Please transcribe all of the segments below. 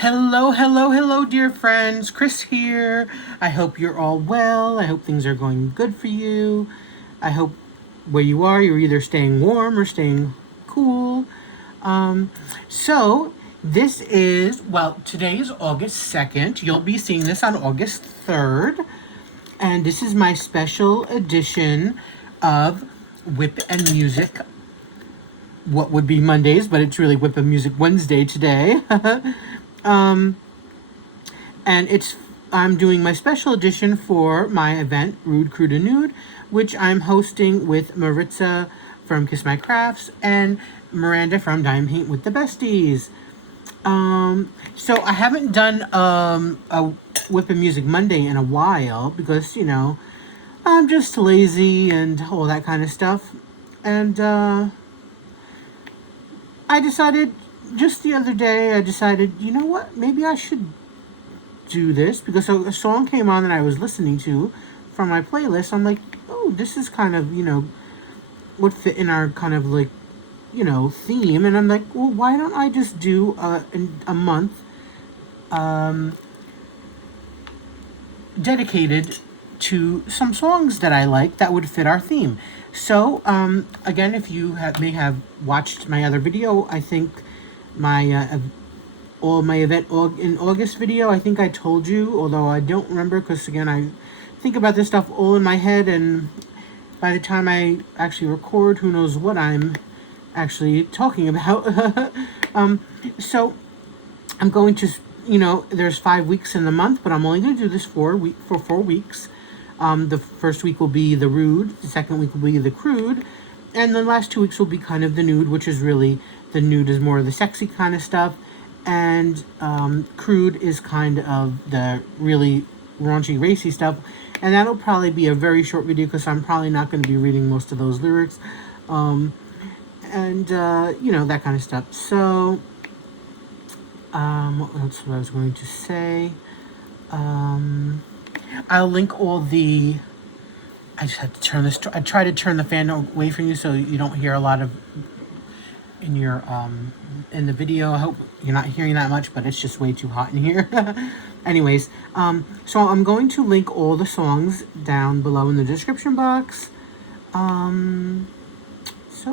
Hello, hello, hello, dear friends. Chris here. I hope you're all well. I hope things are going good for you. I hope where you are, you're either staying warm or staying cool. So, this is, today is August 2nd. You'll be seeing this on August 3rd. And this is my special edition of WIP and Music. What would be Mondays, but it's really WIP and Music Wednesday today. And I'm doing my special edition for my event, RudeCrudeNude, which I'm hosting with Maritza from Kiss My Crafts and Miranda from Dime Paint with the Besties. So I haven't done a WIP and Music Monday in a while because, I'm just lazy and all that kind of stuff. And I decided just the other day, you know what, maybe I should do this because a song came on that I was listening to from my playlist. I'm like, oh, this is kind of, would fit in our kind of like, theme. And I'm like, well, why don't I just do a month dedicated to some songs that I like that would fit our theme. So, again, if you may have watched my other video, I think my event in August video, I think I told you, although I don't remember because, again, I think about this stuff all in my head, and by the time I actually record, who knows what I'm actually talking about. So I'm going to, there's 5 weeks in the month, but I'm only going to do this for 4 weeks. The first week will be the Rude, the second week will be the Crude, and the last 2 weeks will be kind of the Nude, which is really, the Nude is more of the sexy kind of stuff, and Crude is kind of the really raunchy, racy stuff, and that'll probably be a very short video because I'm probably not going to be reading most of those lyrics, and that kind of stuff. So, what else was I was going to say? I'll link all the... I just had to turn this... I try to turn the fan away from you so you don't hear a lot of... in your... in the video. I hope you're not hearing that much, but it's just way too hot in here. Anyways, so I'm going to link all the songs down below in the description box. So,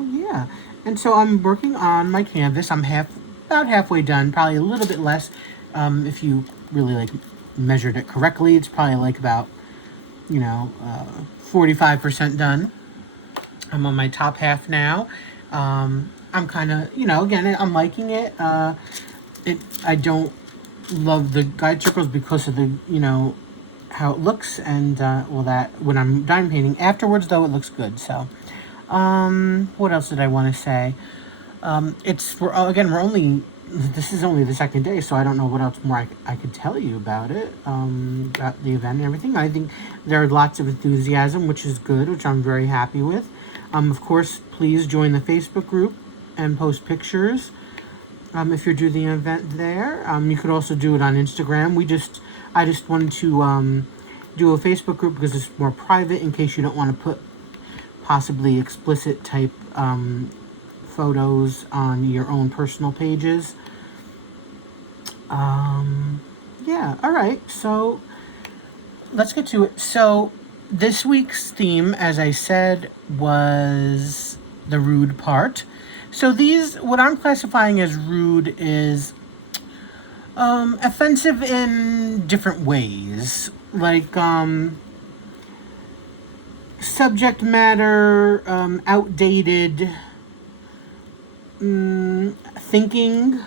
yeah. And so I'm working on my canvas. I'm about halfway done, probably a little bit less. If you really, measured it correctly, it's probably, about, 45% done. I'm on my top half now. I'm kind of, again, I'm liking it. I don't love the guide circles because of the, how it looks, and, that, when I'm dime painting. Afterwards, though, it looks good, so. What else did I want to say? This is only the second day, so I don't know what else more I could tell you about it, about the event and everything. I think there are lots of enthusiasm, which is good, which I'm very happy with. Of course, please join the Facebook group and post pictures, if you're doing the event there. You could also do it on Instagram. I just wanted to, do a Facebook group because it's more private in case you don't want to put possibly explicit type, photos on your own personal pages. Yeah, alright, so let's get to it. So this week's theme, as I said, was the rude part. So what I'm classifying as rude is offensive in different ways. Subject matter, outdated, thinking,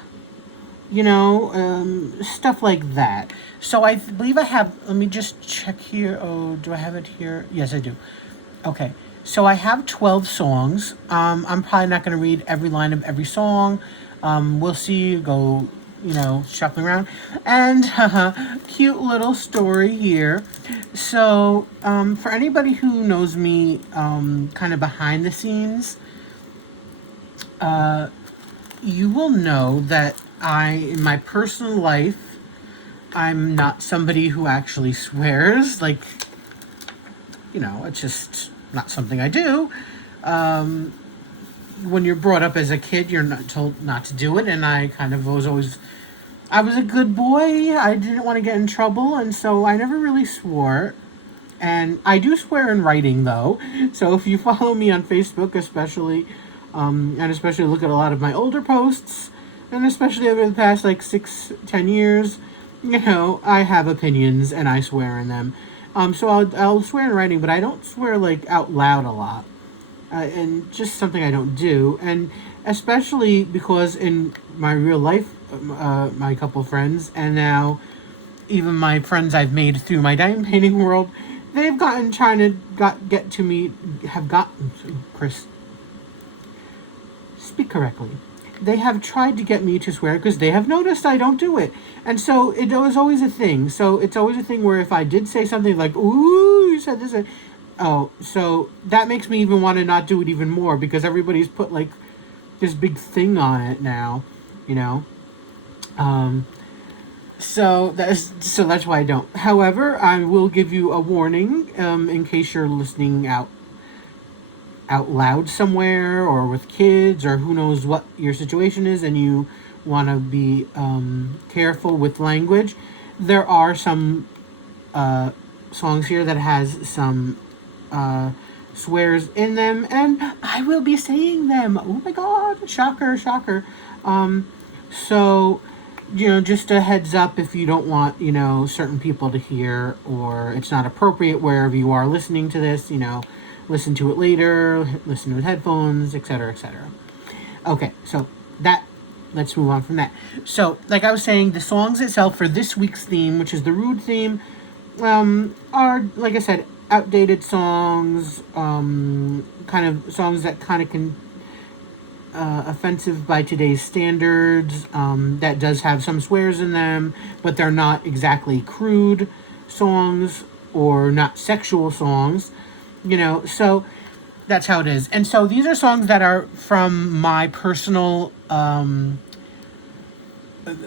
stuff like that. So I believe I have, let me just check here. Oh, do I have it here? Yes, I do. Okay, so I have 12 songs. I'm probably not going to read every line of every song. We'll see, go, shuffling around. And, cute little story here. So, for anybody who knows me, kind of behind the scenes, you will know that in my personal life, I'm not somebody who actually swears. It's just not something I do. When you're brought up as a kid, you're not told not to do it, and I kind of was always I was a good boy. I didn't want to get in trouble, and so I never really swore. And I do swear in writing, though. So if you follow me on Facebook, especially, and especially look at a lot of my older posts, and especially over the past like 6-10 years, I have opinions and I swear in them. So I'll swear in writing, but I don't swear like out loud a lot, and just something I don't do. And especially because in my real life, my couple friends, and now even my friends I've made through my diamond painting world, they've gotten trying to get to me, have gotten, Chris, speak correctly. They have tried to get me to swear because they have noticed I don't do it. And so it was always a thing. So it's always a thing where if I did say something like, ooh, you said this, oh, so that makes me even want to not do it even more because everybody's put like this big thing on it now, you know. So that's why I don't. However, I will give you a warning in case you're listening out loud somewhere or with kids or who knows what your situation is and you want to be careful with language. There are some songs here that has some swears in them, and I will be saying them. Oh my god, shocker. So just a heads up if you don't want certain people to hear, or it's not appropriate wherever you are listening to this. Listen to it later, listen with headphones, etc. Okay, so let's move on from that. So like I was saying, the songs itself for this week's theme, which is the Rude theme, are, like I said, outdated songs, kind of songs that kind of can offensive by today's standards, that does have some swears in them, but they're not exactly crude songs or not sexual songs, so that's how it is. And so these are songs that are from my personal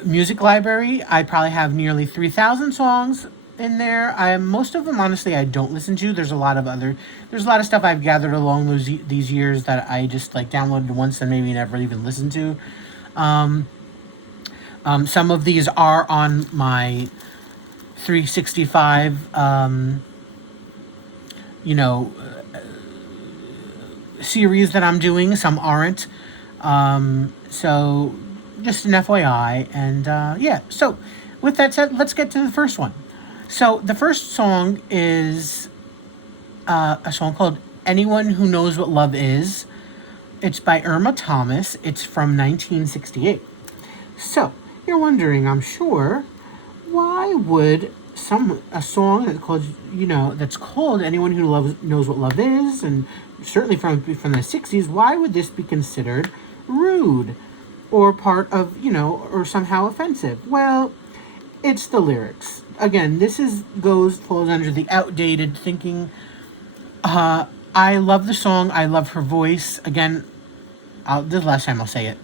music library. I probably have nearly 3,000 songs in there. Most of them, honestly, I don't listen to. There's a lot of stuff I've gathered along these years that I just like downloaded once and maybe never even listened to. Some of these are on my 365 series that I'm doing. Some aren't. So just an FYI. And so with that said, let's get to the first one. So the first song is a song called Anyone Who Knows What Love Is. It's by Irma Thomas. It's from 1968. So you're wondering, I'm sure, why would a song that's called Anyone Who Knows What Love Is, and certainly from the 60s, why would this be considered rude or part of, or somehow offensive? Well, it's the lyrics. Again, this falls under the outdated thinking. I love the song. I love her voice. Again, this is the last time I'll say it.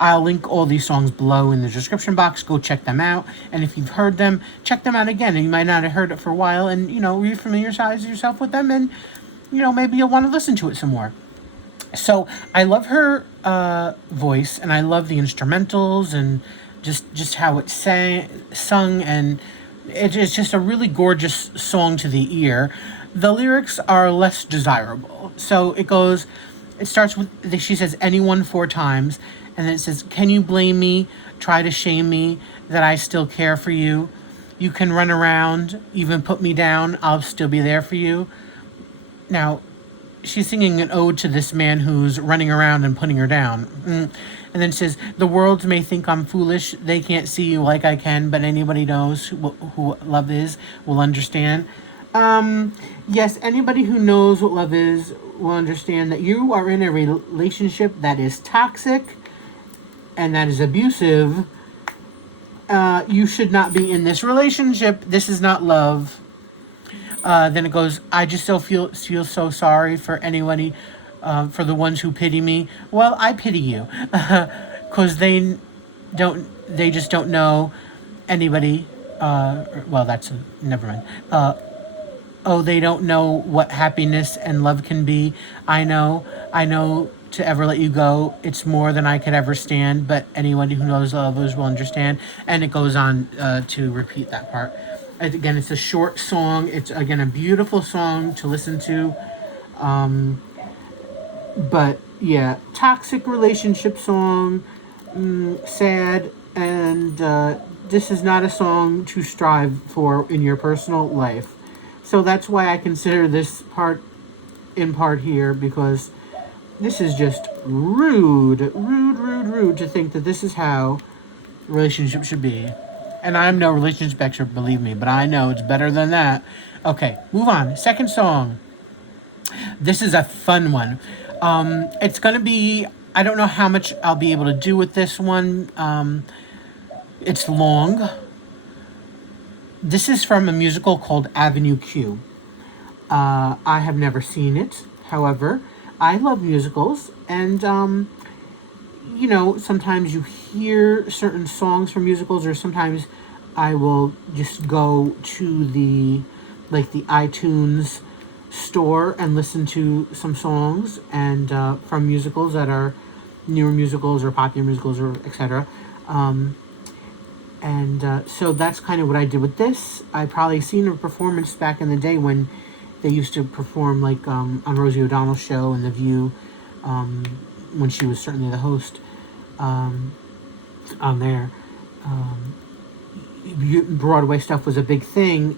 I'll link all these songs below in the description box. Go check them out. And if you've heard them, check them out again. And you might not have heard it for a while. And, refamiliarize yourself with them. And, maybe you'll want to listen to it some more. So I love her voice. And I love the instrumentals. And just how it's sung. And it's just a really gorgeous song to the ear. The lyrics are less desirable. So it starts with, she says, anyone 4 times. And then it says, can you blame me, try to shame me, that I still care for you? You can run around, even put me down, I'll still be there for you. Now, she's singing an ode to this man who's running around and putting her down. And then it says, the world may think I'm foolish, they can't see you like I can, but anybody knows who love is will understand. Yes, anybody who knows what love is will understand that you are in a relationship that is toxic and that is abusive. You should not be in this relationship. This is not love. Then it goes, I just still feel so sorry for anybody, for the ones who pity me. Well, I pity you, because they just don't know anybody. Never mind. They don't know what happiness and love can be. I know to ever let you go. It's more than I could ever stand, but anyone who knows others will understand. And it goes on to repeat that part. Again, it's a short song. It's, again, a beautiful song to listen to. But, yeah, toxic relationship song, sad, and this is not a song to strive for in your personal life. So that's why I consider this part in part here, because this is just rude to think that this is how relationships should be. And I'm no relationship expert, believe me, but I know it's better than that. Okay, move on. Second song. This is a fun one. It's going to be, I don't know how much I'll be able to do with this one. It's long. This is from a musical called Avenue Q. I have never seen it. However, I love musicals, and you know, sometimes you hear certain songs from musicals, or sometimes I will just go to the iTunes store and listen to some songs and from musicals that are newer musicals or popular musicals or etc. So that's kind of what I did with this. I probably seen a performance back in the day when they used to perform on Rosie O'Donnell's show and The View, when she was certainly the host on there. Broadway stuff was a big thing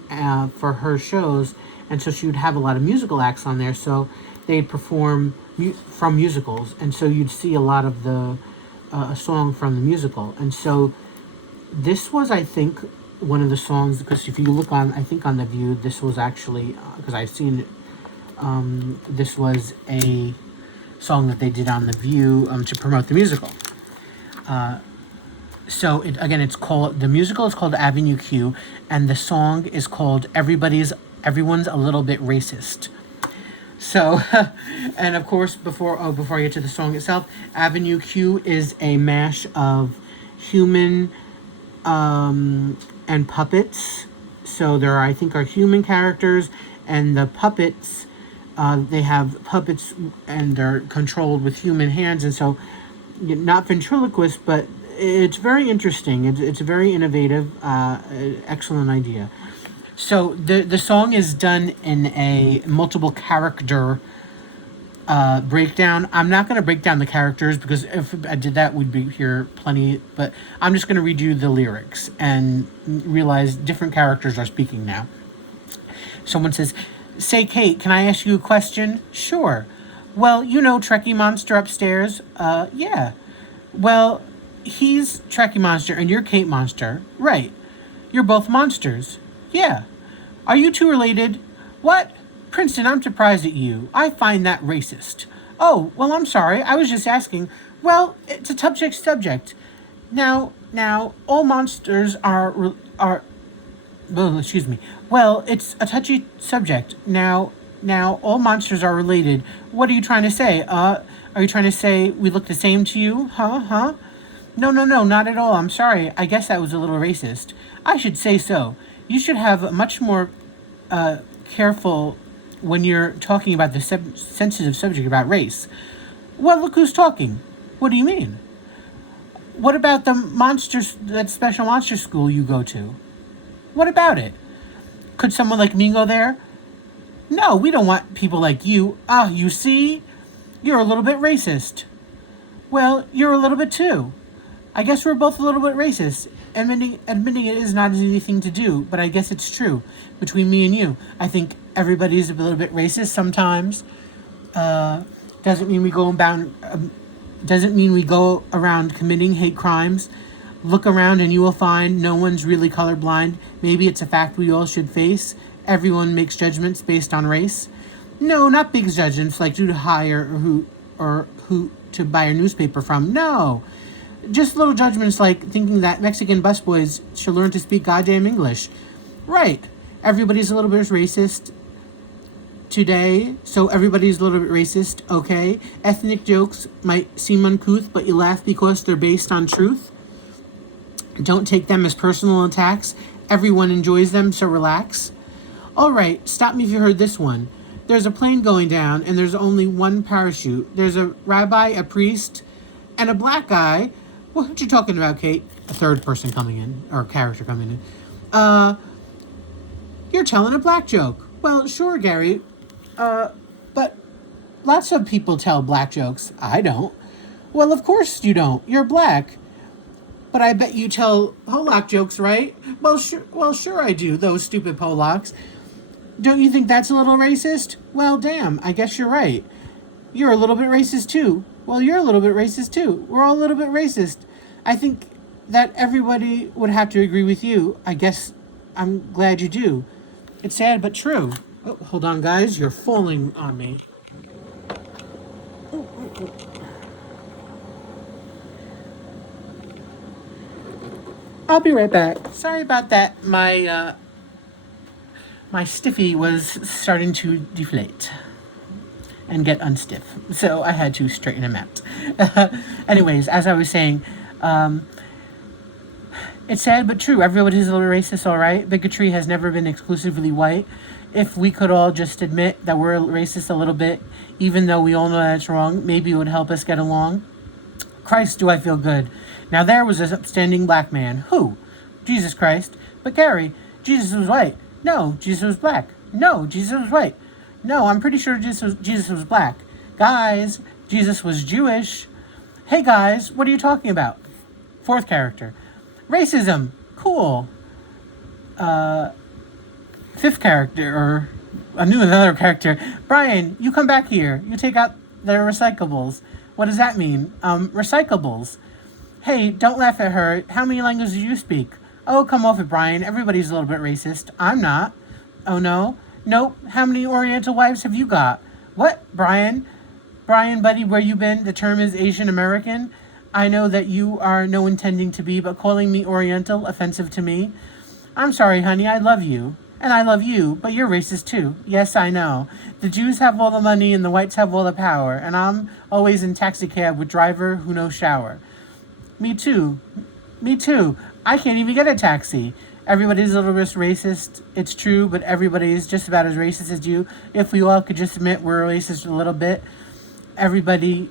for her shows, and so she would have a lot of musical acts on there. So they'd perform from musicals, and so you'd see a lot of a song from the musical. And so this was, I think, one of the songs, because if you look on, I think on The View, this was actually, because I've seen it, this was a song that they did on The View to promote the musical. So it's called, the musical is called Avenue Q, and the song is called Everyone's a Little Bit Racist. So, and of course, before I get to the song itself, Avenue Q is a mash of human and puppets. So there are, I think, are human characters, and the puppets, they have puppets and they're controlled with human hands, and so not ventriloquist, but it's very interesting. It's a very innovative, excellent idea. So the song is done in a multiple character breakdown. I'm not going to break down the characters, because if I did that, we'd be here plenty. But I'm just going to read you the lyrics and realize different characters are speaking now. Someone says, "Say, Kate, can I ask you a question?" "Sure." "Well, you know Trekkie Monster upstairs?" Yeah." "Well, he's Trekkie Monster and you're Kate Monster." "Right. You're both monsters." "Yeah." "Are you two related?" "What? Princeton, I'm surprised at you. I find that racist." "Oh, well, I'm sorry. I was just asking." "Well, it's a touchy subject. Now, all monsters are, well, excuse me. Well, it's a touchy subject. Now, all monsters are related. What are you trying to say? Are you trying to say we look the same to you? Huh? No, not at all. I'm sorry. I guess that was a little racist." "I should say so. You should have a much more careful when you're talking about the sensitive subject about race." "Well, look who's talking." "What do you mean?" "What about that special monster school you go to?" "What about it?" "Could someone like me go there?" "No, we don't want people like you." "Ah, you see? You're a little bit racist." "Well, you're a little bit too. I guess we're both a little bit racist. Admitting it is not an easy thing to do, but I guess it's true. Between me and you, I think everybody's a little bit racist sometimes. Doesn't mean we go around committing hate crimes. Look around and you will find no one's really colorblind. Maybe it's a fact we all should face. Everyone makes judgments based on race. No, not big judgments like who to hire or who to buy a newspaper from. No. Just little judgments like thinking that Mexican busboys should learn to speak goddamn English. Right. Everybody's a little bit racist today, so everybody's a little bit racist, okay? Ethnic jokes might seem uncouth, but you laugh because they're based on truth. Don't take them as personal attacks. Everyone enjoys them, so relax. All right, stop me if you heard this one. there's a plane going down and there's only one parachute. There's a rabbi, a priest, and a black guy. What you talking about, Kate? A third person coming in, or character coming in. You're telling a black joke. Well, sure, Gary. But lots of people tell black jokes. I don't. Well, of course you don't. You're black. But I bet you tell Polak jokes, right? Well, sure I do, those stupid Polacks. Don't you think that's a little racist? Well, damn, I guess you're right. You're a little bit racist, too. Well, you're a little bit racist, too. We're all a little bit racist. I think that everybody would have to agree with you. I guess I'm glad you do. It's sad but true. Oh, hold on, guys. You're falling on me. I'll be right back. Sorry about that. My stiffy was starting to deflate and get unstiff, so I had to straighten him out. Anyways, as I was saying, it's sad but true. Everybody's a little racist, all right? Bigotry has never been exclusively white. If we could all just admit that we're racist a little bit, even though we all know that's wrong, maybe it would help us get along. Christ, do I feel good. Now there was an upstanding black man. Who? Jesus Christ. But Gary, Jesus was white. No, Jesus was black. No, Jesus was white. No, I'm pretty sure Jesus was black. Guys, Jesus was Jewish. Hey guys, what are you talking about? Fourth character. Racism. Cool. Fifth character, or another character. Brian, you come back here. You take out the recyclables. What does that mean? Recyclables. Hey, don't laugh at her. How many languages do you speak? Oh, come off it, Brian. Everybody's a little bit racist. I'm not. Oh, no? Nope. How many Oriental wives have you got? What, Brian? Brian, buddy, where you been? The term is Asian American. I know that you are no intending to be, but calling me Oriental, offensive to me. I'm sorry, honey. I love you. And I love you, but you're racist too. Yes, I know. The Jews have all the money and the whites have all the power, and I'm always in taxi cab with driver who no shower. Me too. Me too. I can't even get a taxi. Everybody's a little bit racist. It's true, but everybody is just about as racist as you. If we all could just admit we're racist a little bit, everybody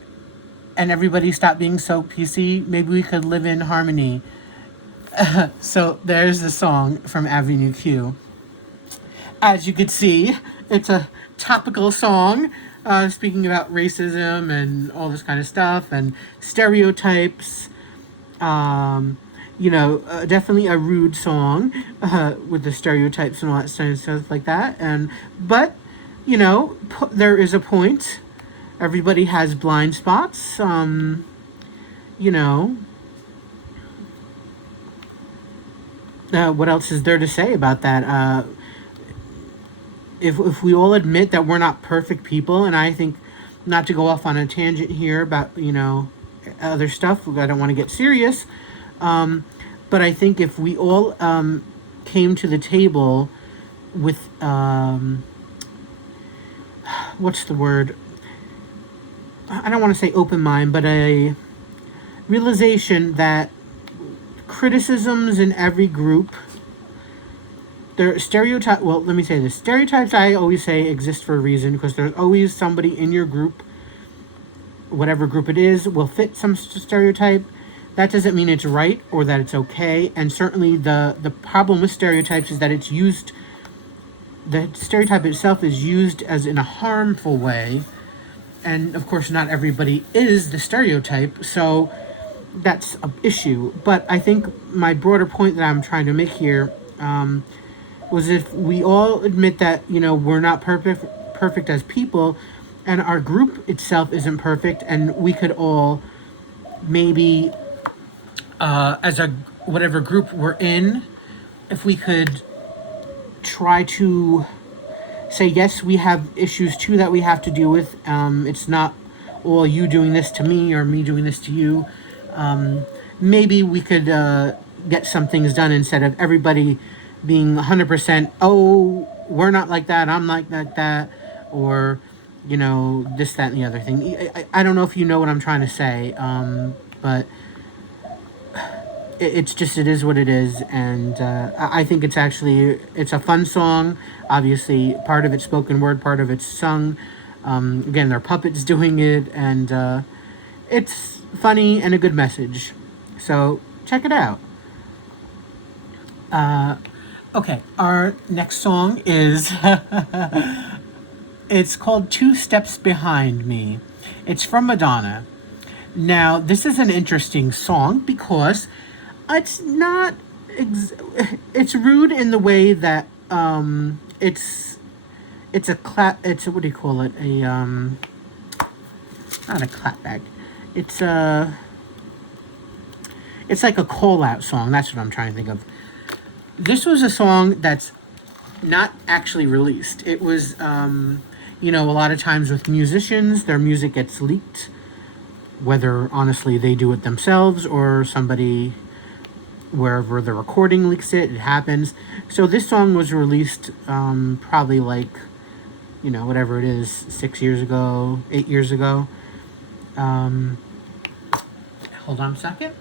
stop being so PC, maybe we could live in harmony. So there's the song from Avenue Q. As you could see, it's a topical song, speaking about racism and all this kind of stuff and stereotypes. Definitely a rude song with the stereotypes and all that kind of stuff like that. But there is a point. Everybody has blind spots. What else is there to say about that? If we all admit that we're not perfect people, and I think, not to go off on a tangent here about, other stuff, I don't want to get serious, but I think if we all came to the table with, what's the word? I don't want to say open mind, but a realization that criticisms in every group, stereotypes, I always say, exist for a reason, because there's always somebody in your group, whatever group it is, will fit some stereotype. That doesn't mean it's right or that it's okay. And certainly the problem with stereotypes is that the stereotype itself is used as in a harmful way. And of course, not everybody is the stereotype, so that's an issue. But I think my broader point that I'm trying to make here, was if we all admit that, we're not perfect as people, and our group itself isn't perfect, and we could all maybe, as whatever group we're in, if we could try to say, yes, we have issues too that we have to deal with. It's not all you doing this to me or me doing this to you. Maybe we could get some things done instead of everybody being 100%, oh, we're not like that, I'm like that, or, this, that, and the other thing. I don't know if you know what I'm trying to say, but it is what it is, and I think it's a fun song. Obviously, part of it's spoken word, part of it's sung. Again, they're puppets doing it, and it's funny and a good message. So check it out. Okay, our next song is it's called Two Steps Behind Me. It's from Madonna. Now, this is an interesting song because it's not it's rude in the way that it's what do you call it? Not a clapback. It's like a call out song. That's what I'm trying to think of. This was a song that's not actually released. It was a lot of times with musicians, their music gets leaked, whether honestly they do it themselves or somebody wherever the recording leaks it happens. So this song was released probably whatever it is, 6 years ago, 8 years ago. Hold on a second.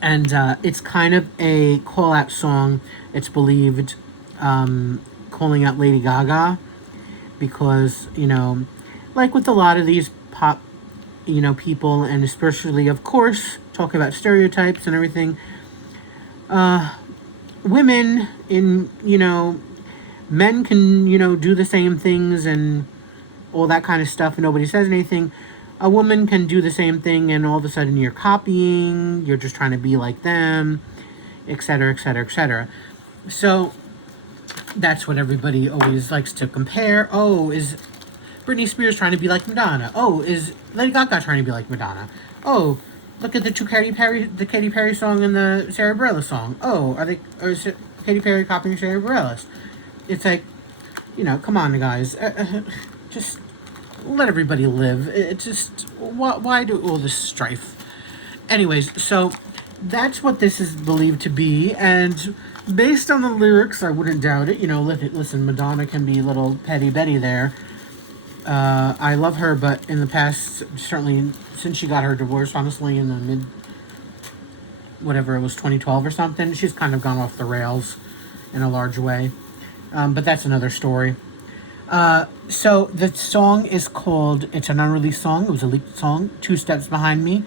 And it's kind of a call-out song. It's believed calling out Lady Gaga because, like with a lot of these pop, people, and especially, of course, talk about stereotypes and everything. Women men can, do the same things and all that kind of stuff, and nobody says anything. A woman can do the same thing, and all of a sudden you're copying, you're just trying to be like them, etc., etc., etc. So that's what everybody always likes to compare. Oh, is Britney Spears trying to be like Madonna? Oh, is Lady Gaga trying to be like Madonna? Oh, look at the Katy Perry song and the Sarah Bareilles song. Oh, is Katy Perry copying Sarah Bareilles? It's like, come on, guys. Just let everybody live. It's just, why do all this strife? Anyways, so that's what this is believed to be, and based on the lyrics, I wouldn't doubt it. Listen, Madonna can be a little petty Betty there. I love her, but in the past, certainly since she got her divorce, honestly, in the whatever it was, 2012 or something, she's kind of gone off the rails in a large way. But that's another story. So the song is called, it's an unreleased song, it was a leaked song, Two Steps Behind Me.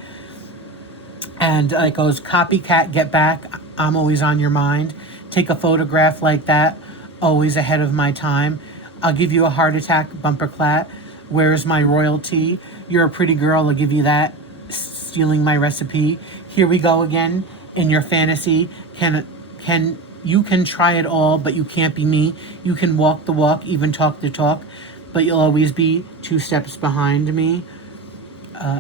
And it goes, copycat, get back, I'm always on your mind. Take a photograph like that, always ahead of my time. I'll give you a heart attack, bumper clat. Where's my royalty? You're a pretty girl, I'll give you that. Stealing my recipe. Here we go again, in your fantasy. You can try it all, but you can't be me. You can walk the walk, even talk the talk, but you'll always be 2 steps behind me.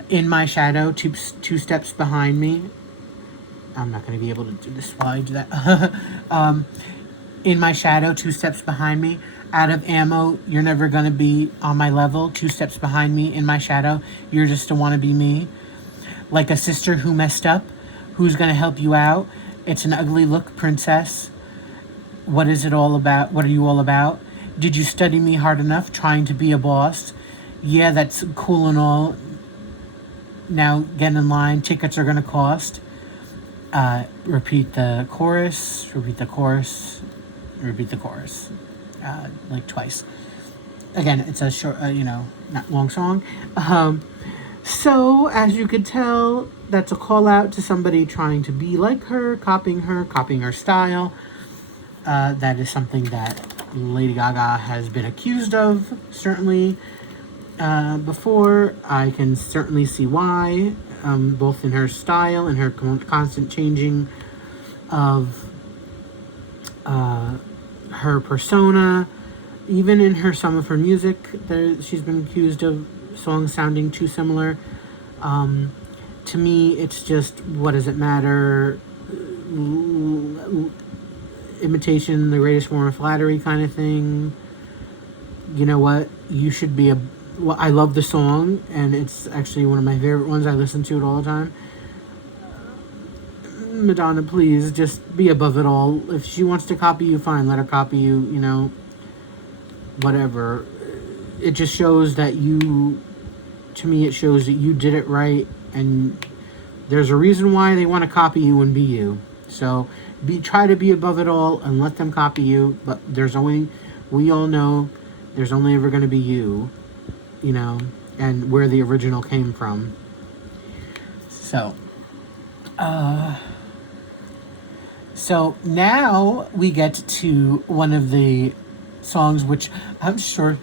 In my shadow, two steps behind me. I'm not going to be able to do this while I do that. In my shadow, 2 steps behind me. Out of ammo, you're never going to be on my level. 2 steps behind me. In my shadow, you're just a wannabe me. Like a sister who messed up, who's going to help you out. It's an ugly look, princess. What is it all about? What are you all about? Did you study me hard enough, trying to be a boss? Yeah, that's cool and all. Now get in line. Tickets are going to cost. Repeat the chorus. Repeat the chorus. Repeat the chorus. Like twice. Again, it's a short, not long song. So, as you could tell, that's a call out to somebody trying to be like her, copying her style. That is something that Lady Gaga has been accused of, certainly, before. I can certainly see why, both in her style and her constant changing of her persona. Even in some of her music, she's been accused of songs sounding too similar. To me, it's just, what does it matter? Imitation, the greatest form of flattery kind of thing. You know what? You should be I love the song, and it's actually one of my favorite ones. I listen to it all the time. Madonna, please, just be above it all. If she wants to copy you, fine, let her copy you, whatever. It just shows that to me, it shows that you did it right, and There's a reason why they want to copy you and be you. So try to be above it all and let them copy you. But we all know there's only ever going to be you, and where the original came from. So, so now we get to one of the songs, which I'm sure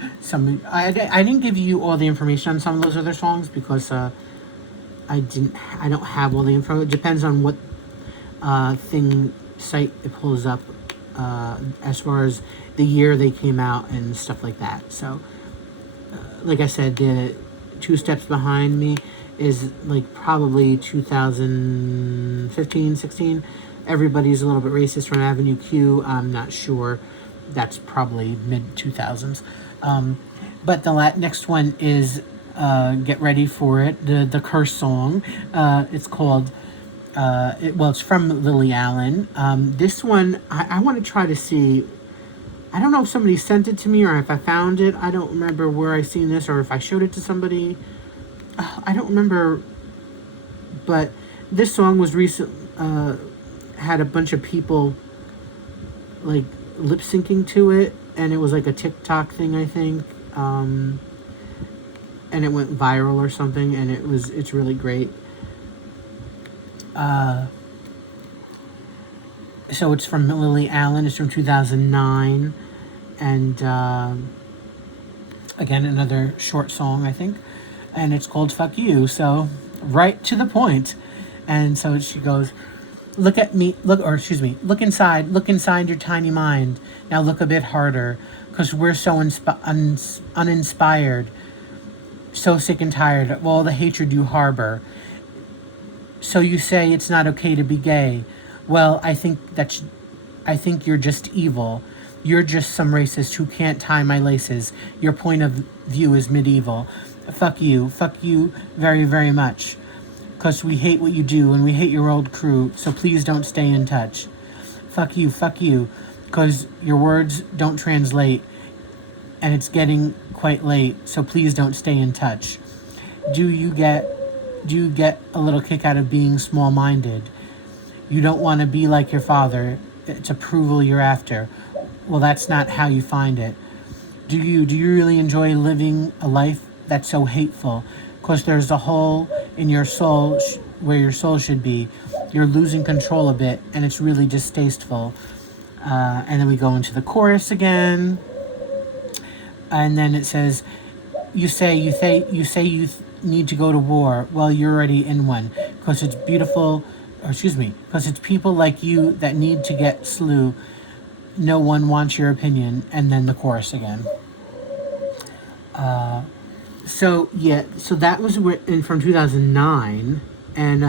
I didn't give you all the information on some of those other songs because I don't have all the info. It depends on what site it pulls up as far as the year they came out and stuff like that. So like I said, the 2 steps behind me is like probably 2015, 16. Everybody's a little bit racist from Avenue Q. I'm not sure. That's probably mid 2000s. But the next one is get ready for it. The curse song. It's called. It's from Lily Allen. This one I want to try to see. I don't know if somebody sent it to me or if I found it. I don't remember where I seen this or if I showed it to somebody. I don't remember. But this song was recent. Had a bunch of people like lip syncing to it, and it was like a TikTok thing, I think. And it went viral or something, and it's really great. So it's from Lily Allen. It's from 2009, and again another short song, I think, and it's called "Fuck You." So right to the point. And so she goes, look inside your tiny mind. Now look a bit harder, 'cause we're so uninspired, so sick and tired of all the hatred you harbor. So you say it's not okay to be gay. Well, I think you're just evil. You're just some racist who can't tie my laces. Your point of view is medieval. Fuck you very, very much. 'Cause we hate what you do and we hate your old crew, so please don't stay in touch. Fuck you, 'cause your words don't translate and it's getting quite late, so please don't stay in touch. Do you get a little kick out of being small-minded? You don't want to be like your father. It's approval you're after. Well, that's not how you find it. Do you really enjoy living a life that's so hateful? 'Cause there's a hole in your soul where your soul should be. You're losing control a bit, and it's really distasteful. And then we go into the chorus again, and then it says, you say you need to go to war. Well, you're already in one, 'cause it's because it's people like you that need to get slew. No one wants your opinion. And then the chorus again. So that was written from 2009, and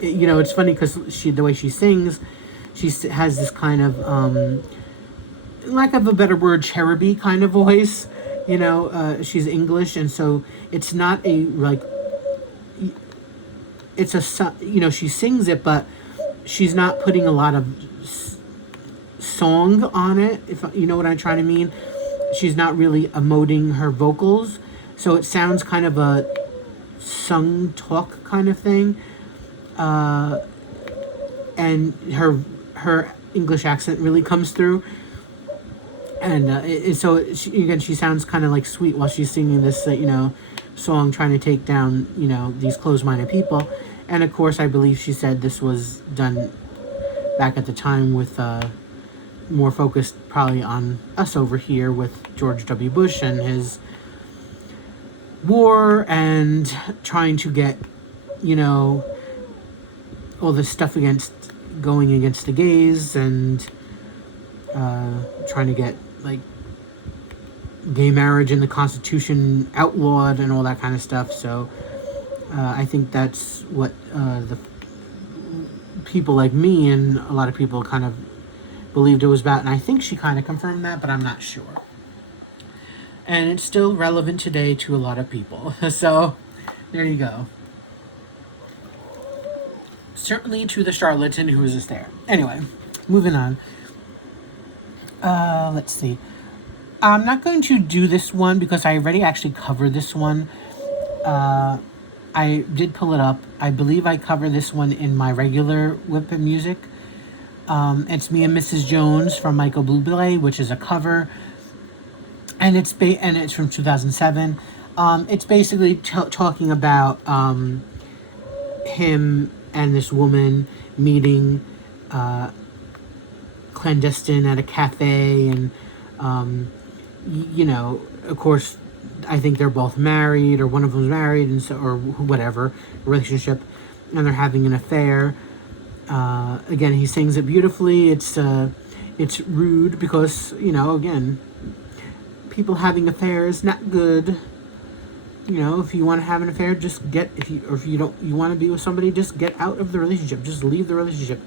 it's funny because the way she sings, she has this kind of lack of a better word, cheruby kind of voice. She's English, and so it's not she sings it, but she's not putting a lot of song on it, if you know what I'm trying to mean. She's not really emoting her vocals, so it sounds kind of a sung talk kind of thing. And her English accent really comes through. And she sounds kind of like sweet while she's singing this, song trying to take down, these closed-minded people. And of course, I believe she said this was done back at the time with more focused probably on us over here with George W. Bush and his war and trying to get, all this stuff going against the gays and trying to get gay marriage in the Constitution outlawed and all that kind of stuff. So I think that's what the people like me and a lot of people kind of believed it was about. And I think she kind of confirmed that, but I'm not sure. And it's still relevant today to a lot of people. So there you go. Certainly to the charlatan who was just there. Anyway, moving on. Let's see. I'm not going to do this one because I already actually covered this one. I did pull it up. I believe I cover this one in my regular WIP music. It's Me and Mrs. Jones from Michael Bublé, which is a cover, and it's from 2007. It's basically talking about him and this woman meeting clandestine at a cafe, and of course, I think they're both married, or one of them's married, and so, or whatever relationship, and they're having an affair. Again, he sings it beautifully. It's rude because, again, people having affairs not good. If you want to have an affair, just if you want to be with somebody, just get out of the relationship. Just leave the relationship.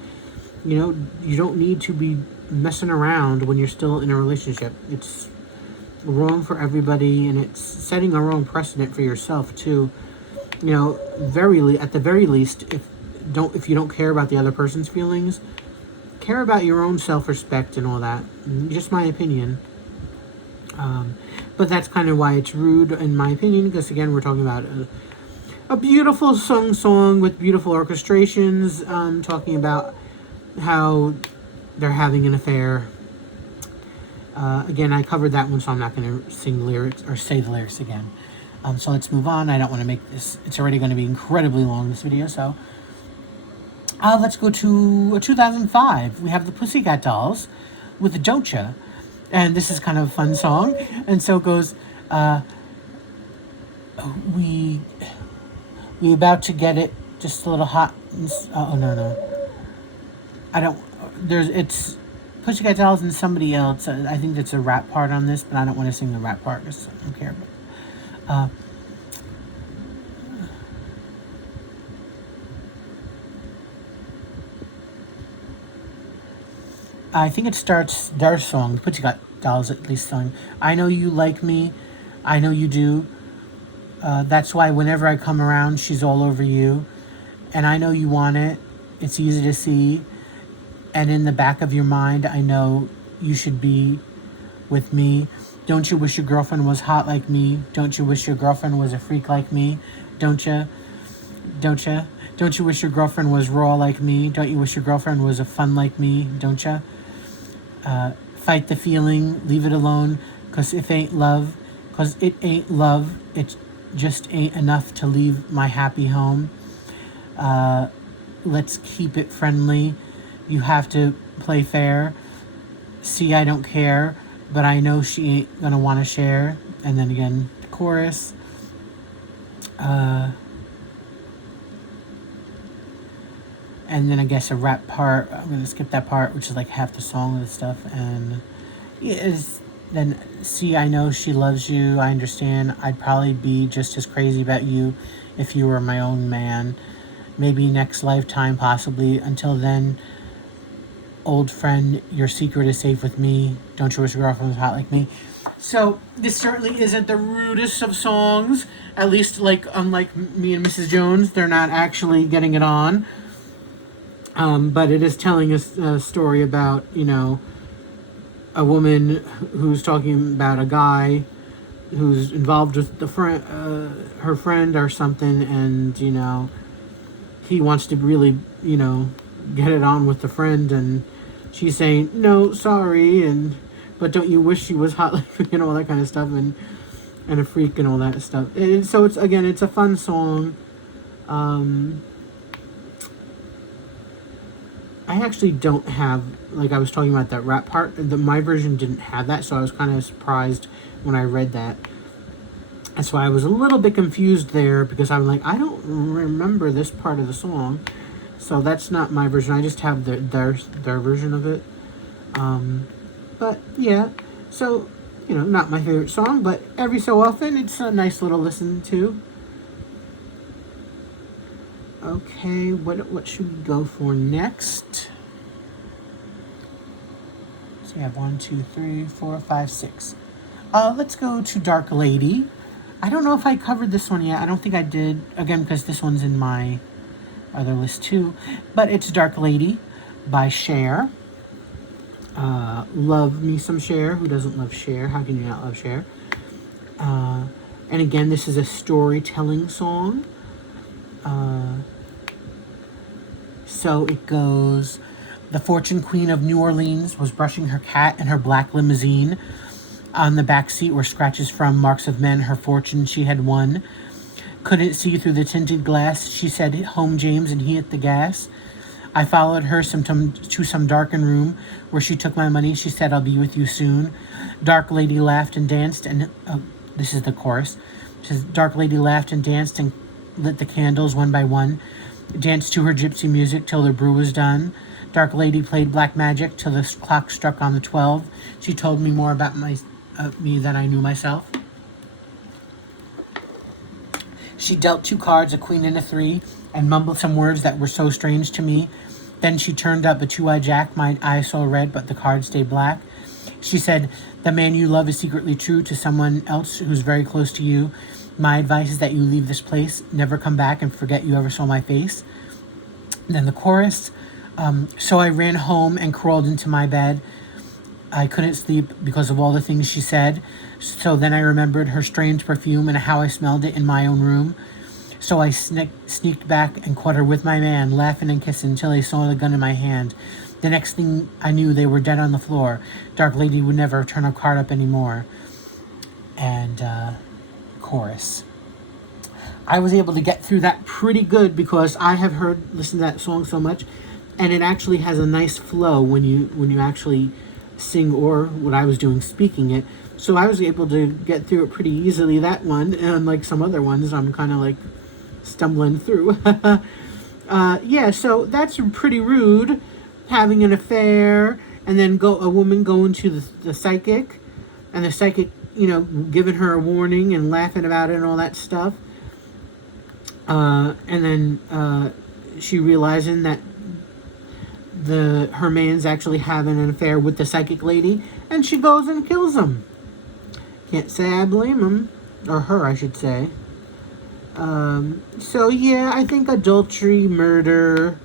You don't need to be messing around when you're still in a relationship. It's wrong for everybody, and it's setting a wrong precedent for yourself too. At the very least, if you don't care about the other person's feelings, care about your own self-respect and all that. Just my opinion. But that's kind of why it's rude, in my opinion, because again, we're talking about a beautiful song with beautiful orchestrations, talking about how they're having an affair. Again, I covered that one, so I'm not going to sing the lyrics or say the lyrics again. So let's move on. I don't want to make this, it's already going to be incredibly long, this video, so let's go to 2005. We have the Pussycat Dolls with the Don't Ya. And this is kind of a fun song. And so it goes, we about to get it just a little hot. Oh, no. It's Pussycat Dolls and somebody else. I think that's a rap part on this, but I don't want to sing the rap part because I don't care. But, I think it starts their song, Pussycat Dolls at least song. I know you like me, I know you do. That's why whenever I come around, she's all over you. And I know you want it, it's easy to see. And in the back of your mind, I know you should be with me. Don't you wish your girlfriend was hot like me? Don't you wish your girlfriend was a freak like me? Don't you? Don't you? Don't you wish your girlfriend was raw like me? Don't you wish your girlfriend was a fun like me? Don't you? Fight the feeling, leave it alone, cause it ain't love, it just ain't enough to leave my happy home. Let's keep it friendly, you have to play fair, see I don't care, but I know she ain't gonna wanna share. And then again, the chorus. And then I guess a rap part. I'm going to skip that part, which is like half the song and stuff. And then, see, I know she loves you. I understand. I'd probably be just as crazy about you if you were my own man. Maybe next lifetime, possibly. Until then, old friend, your secret is safe with me. Don't you wish your girlfriend was hot like me? So this certainly isn't the rudest of songs. At least, unlike Me and Mrs. Jones, they're not actually getting it on. But it is telling us a story about, a woman who's talking about a guy who's involved with her friend or something, and, he wants to really, get it on with the friend, and she's saying, no, sorry, but don't you wish she was hot like me, and all that kind of stuff, and a freak and all that stuff. And so it's a fun song. I actually don't have, like I was talking about that rap part, my version didn't have that, so I was kind of surprised when I read that. That's why I was a little bit confused there, because I'm like, I don't remember this part of the song, so that's not my version. I just have their version of it. But yeah, so, not my favorite song, but every so often it's a nice little listen to. Okay, what should we go for next? So we have 1, 2, 3, 4, 5, 6. Let's go to Dark Lady. I don't know if I covered this one yet. I don't think I did. Again, because this one's in my other list too. But it's Dark Lady by Cher. Love me some Cher. Who doesn't love Cher? How can you not love Cher? And again, this is a storytelling song. So it goes, the fortune queen of New Orleans was brushing her cat in her black limousine. On the back seat were scratches from marks of men, her fortune she had won. Couldn't see through the tinted glass. She said, "Home, James," and he hit the gas. I followed her to some darkened room where she took my money. She said, "I'll be with you soon." Dark lady laughed and danced, and this is the chorus. It says, "Dark lady laughed and danced and lit the candles one by one. Danced to her gypsy music till the brew was done. Dark lady played black magic till the clock struck on the 12. She told me more about me than I knew myself. She dealt 2 cards, a queen and a 3, and mumbled some words that were so strange to me. Then she turned up a 2-eye jack. My eyes saw red, but the cards stayed black. She said, "The man you love is secretly true to someone else who's very close to you. My advice is that you leave this place, never come back, and forget you ever saw my face." Then the chorus. So I ran home and crawled into my bed. I couldn't sleep because of all the things she said. So then I remembered her strange perfume and how I smelled it in my own room. So I sneaked back and caught her with my man, laughing and kissing until they saw the gun in my hand. The next thing I knew, they were dead on the floor. Dark lady would never turn her card up anymore. And chorus. I was able to get through that pretty good because I have listened to that song so much, and it actually has a nice flow when you actually sing, or what I was doing, speaking it. So I was able to get through it pretty easily, that one, and like some other ones I'm kind of like stumbling through. Yeah, so that's pretty rude, having an affair, and then a woman going to the psychic, and the psychic, giving her a warning and laughing about it and all that stuff. And then she realizing that her man's actually having an affair with the psychic lady, and she goes and kills him. Can't say I blame him, or her, I should say. So yeah, I think adultery, murder,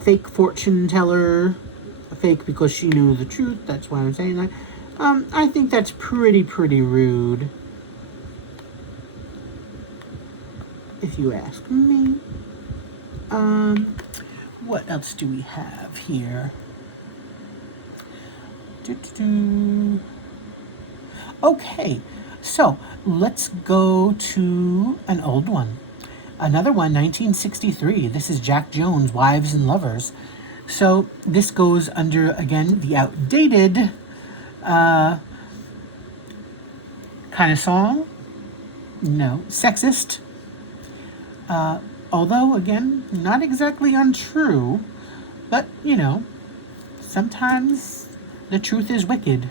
fake fortune teller, fake because she knew the truth. That's why I'm saying that. I think that's pretty rude, if you ask me. What else do we have here? Okay, so let's go to an old one. Another one, 1963. This is Jack Jones, Wives and Lovers. So this goes under, again, the outdated kind of song. No, sexist. Although, again, not exactly untrue, but, sometimes the truth is wicked.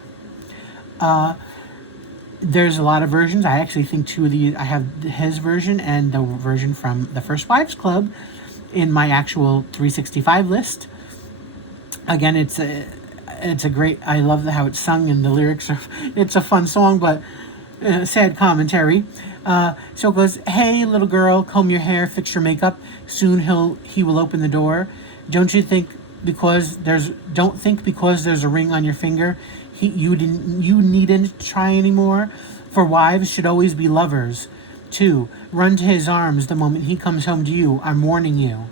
There's a lot of versions. I actually think 2 of these, I have his version and the version from the First Wives Club in my actual 365 list. Again, it's a great, I love how it's sung and the lyrics are, it's a fun song, but sad commentary. So it goes, "Hey, little girl, comb your hair, fix your makeup. Soon he will open the door. Don't think because there's a ring on your finger, you needn't try anymore. For wives should always be lovers. 2, run to his arms the moment he comes home to you. I'm warning you.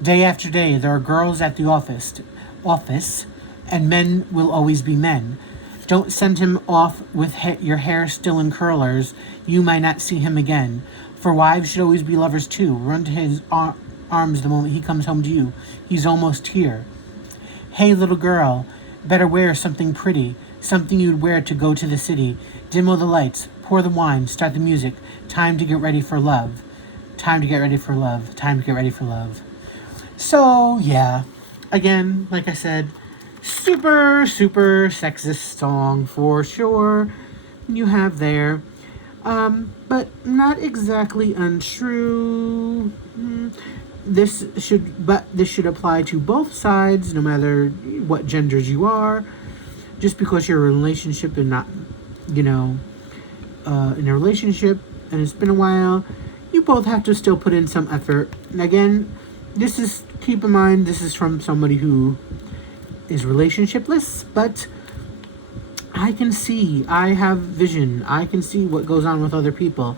Day after day, there are girls at the office, and men will always be men. Don't send him off with your hair still in curlers. You might not see him again. For wives should always be lovers too. Run to his arms the moment he comes home to you. He's almost here. Hey, little girl, better wear something pretty, something you'd wear to go to the city. Dim all the lights, pour the wine, start the music. Time to get ready for love. Time to get ready for love. Time to get ready for love." So, yeah. Again, like I said, super sexist song for sure. You have there. But not exactly untrue. This should apply to both sides, no matter what genders you are. Just because you're in a relationship and not, in a relationship and it's been a while, you both have to still put in some effort. And again, keep in mind, this is from somebody who is relationshipless, but I have vision. I can see what goes on with other people.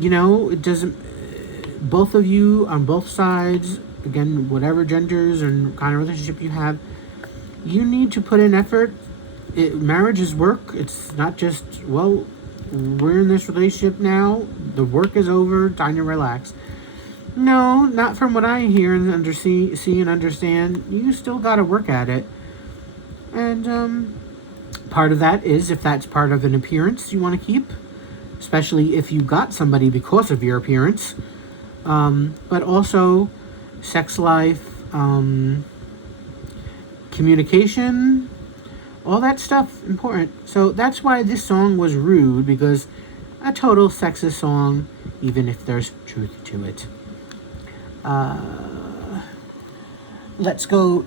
it doesn't, both of you on both sides, again, whatever genders and kind of relationship you have, you need to put in effort. Marriage is work. It's not just, well, we're in this relationship now, the work is over, time to relax. No, not from what I hear and see and understand. You still got to work at it. And part of that is if that's part of an appearance you want to keep, especially if you got somebody because of your appearance. But also sex life, communication, all that stuff important. So that's why this song was rude, because a total sexist song, even if there's truth to it. Let's go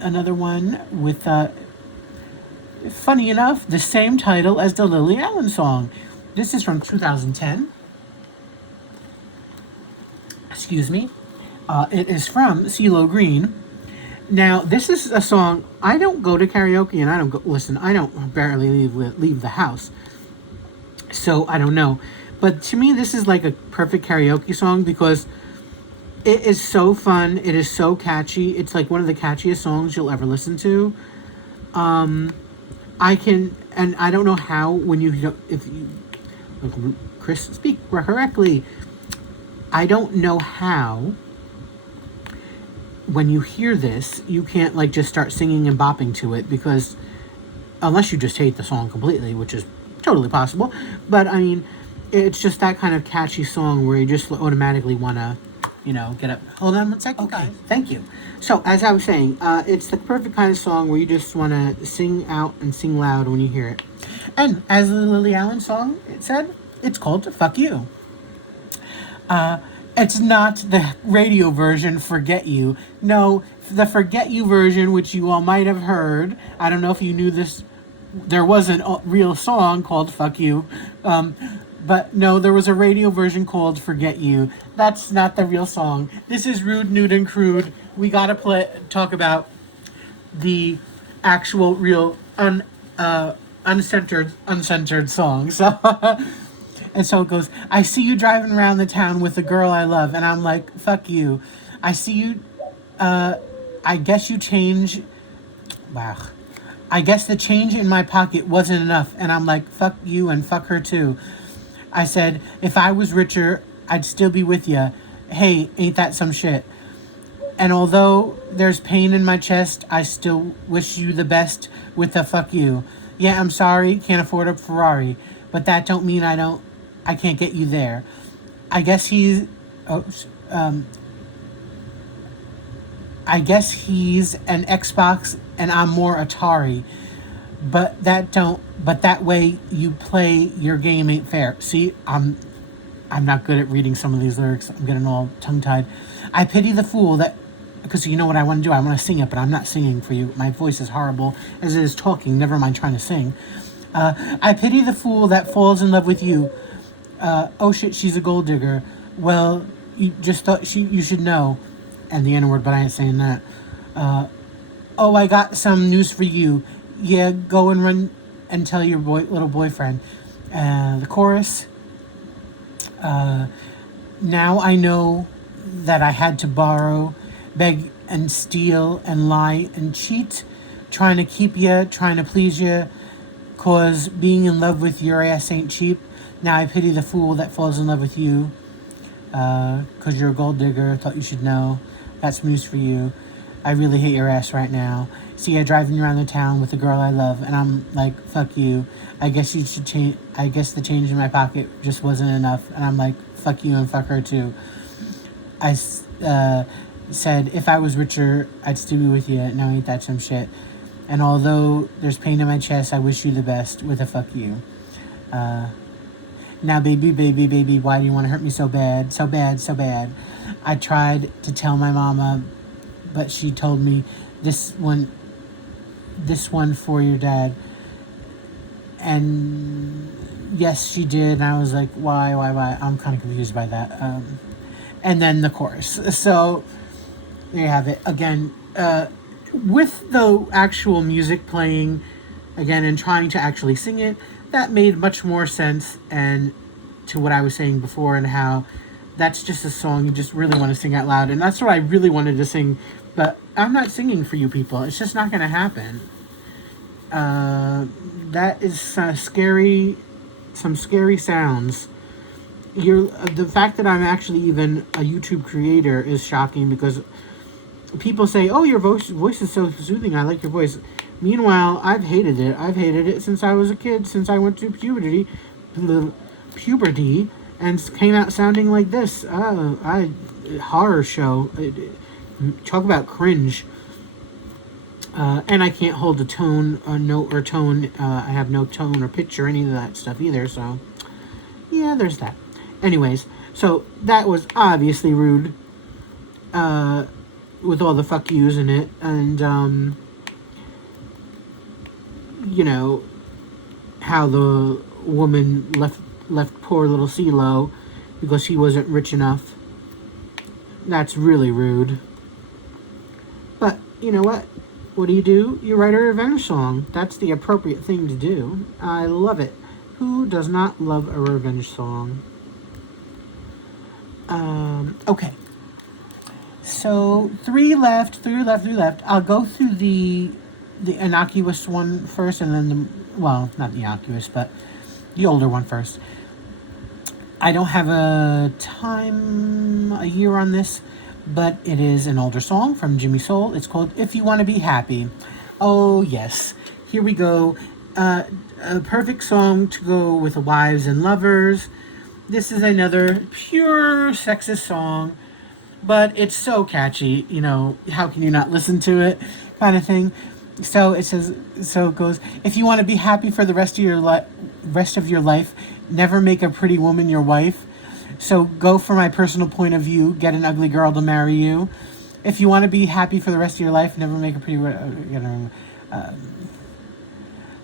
another one with funny enough, the same title as the Lily Allen song. This is from 2010. Excuse me. It is from CeeLo Green. Now, this is a song, I don't go to karaoke and I don't barely leave the house. So, I don't know. But to me, this is like a perfect karaoke song because it is so fun. It is so catchy. It's like one of the catchiest songs you'll ever listen to. I don't know how if you, Chris, speak correctly. I don't know how when you hear this, you can't like just start singing and bopping to it, because unless you just hate the song completely, which is totally possible. But I mean, it's just that kind of catchy song where you just automatically want to, get up. Hold on one second. Okay, thank you. So as I was saying, it's the perfect kind of song where you just want to sing out and sing loud when you hear it. And as the Lily Allen song it said, it's called "Fuck You." It's not the radio version, Forget You. No, the Forget You version, which you all might have heard. I don't know if you knew this. There was a real song called Fuck You. But no, there was a radio version called Forget You. That's not the real song. This is Rude, Nude, and Crude. We gotta talk about the actual, real, uncensored song. So... And so it goes, I see you driving around the town with the girl I love. And I'm like, fuck you. I see you, I guess you change. Wow. I guess the change in my pocket wasn't enough. And I'm like, fuck you and fuck her too. I said, if I was richer, I'd still be with ya. Hey, ain't that some shit? And although there's pain in my chest, I still wish you the best with the fuck you. Yeah, I'm sorry, can't afford a Ferrari. But that don't mean I can't get you there. I guess he's an Xbox and I'm more Atari. But that way you play your game ain't fair. See, I'm not good at reading some of these lyrics. I'm getting all tongue-tied. I pity the fool that, because you know what I want to do? I want to sing it, but I'm not singing for you. My voice is horrible as it is talking, never mind trying to sing. I pity the fool that falls in love with you. Oh shit, she's a gold digger. Well, you just thought you should know. And the N-word, but I ain't saying that. Oh, I got some news for you. Yeah, go and run and tell your little boyfriend. The chorus. Now I know that I had to borrow, beg and steal and lie and cheat. Trying to keep you, trying to please you. 'Cause being in love with your ass ain't cheap. Now I pity the fool that falls in love with you. 'Cause you're a gold digger, thought you should know. That's news for you. I really hate your ass right now. See, I driving around the town with the girl I love, and I'm like, fuck you. I guess you should change. I guess the change in my pocket just wasn't enough, and I'm like, fuck you and fuck her too. I said, if I was richer, I'd still be with you. Now ain't that some shit? And although there's pain in my chest, I wish you the best with a fuck you. Now, baby, why do you want to hurt me so bad? So bad, so bad. I tried to tell my mama, but she told me this one for your dad. And yes, she did. And I was like, why? I'm kind of confused by that. And then the chorus. So there you have it. Again, with the actual music playing again and trying to actually sing it, that made much more sense, and to what I was saying before and how that's just a song you just really want to sing out loud. And that's what I really wanted to sing. But I'm not singing for you people. It's just not going to happen. That is scary. Some scary sounds. The fact that I'm actually even a YouTube creator is shocking because people say, "Oh, your voice is so soothing. I like your voice." Meanwhile, I've hated it. I've hated it since I was a kid. Since I went to puberty, and came out sounding like this. Horror show. Talk about cringe. And I can't hold a tone, a note or tone. I have no tone or pitch or any of that stuff either. So, yeah, there's that. Anyways, so that was obviously rude. With all the fuck yous in it, and you know how the woman left poor little CeeLo because he wasn't rich enough. That's really rude. But you know what? What do? You write a revenge song. That's the appropriate thing to do. I love it. Who does not love a revenge song? Okay. So, three left. I'll go through the innocuous one first, and then not the innocuous, but the older one first. I don't have a year on this, but it is an older song from Jimmy Soul. It's called If You Want to Be Happy. Oh, yes. Here we go. A perfect song to go with wives and lovers. This is another pure sexist song, but it's so catchy, how can you not listen to it kind of thing. So it goes, if you want to be happy for the rest of your life, never make a pretty woman your wife. So go for my personal point of view, get an ugly girl to marry you. If you want to be happy for the rest of your life, never make a pretty